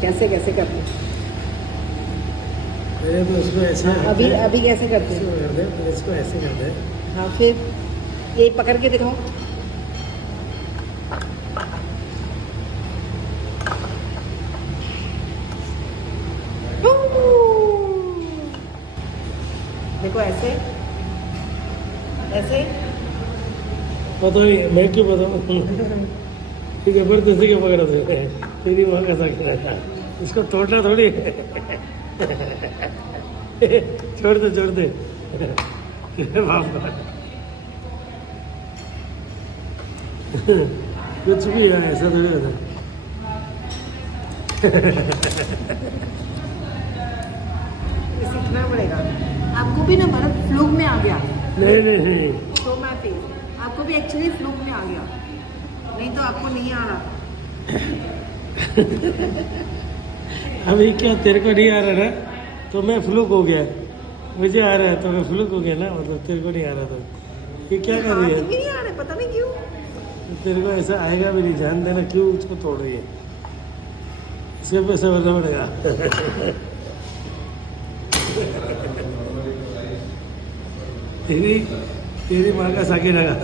कैसे कैसे करते हैं? पहले तो उसको ऐसे अभी अभी कैसे करते हैं? इसको कर दे, फिर इसको ऐसे कर दे। हाँ फिर ये पकड़ के दिखाओ। देखो ऐसे ऐसे। पता नहीं मैं क्यों बताऊँ। कि जबरदस्ती के पकड़ा थे तेरी माँ का सकता था, इसको तोड़ना थोड़ी है। छोड़ दे छोड़ दे। बाप रे। कुछ भी है ऐसा थोड़ी होता। ये सीखना पड़ेगा आपको भी ना। भरत फ्लूक में आ गया। नहीं नहीं नहीं, शो माय फेस। आपको भी एक्चुअली फ्लूक में आ गया, नहीं तो आपको नहीं आ रहा। अभी क्या तेरे को नहीं आ रहा ना, तो मैं फ्लूक हो गया। मुझे आ रहा है तो मैं फ्लूक हो गया ना, मतलब तेरे को नहीं आ रहा था। ये क्या कर रही है? हाथ भी नहीं आ रहे, पता नहीं क्यों। तेरे को ऐसा आएगा भी नहीं, ध्यान देना क्यों उसको तोड़ रही है। इसके पैसे भरना पड़ेगा। तेरी तेरी माँ का साकी लगा।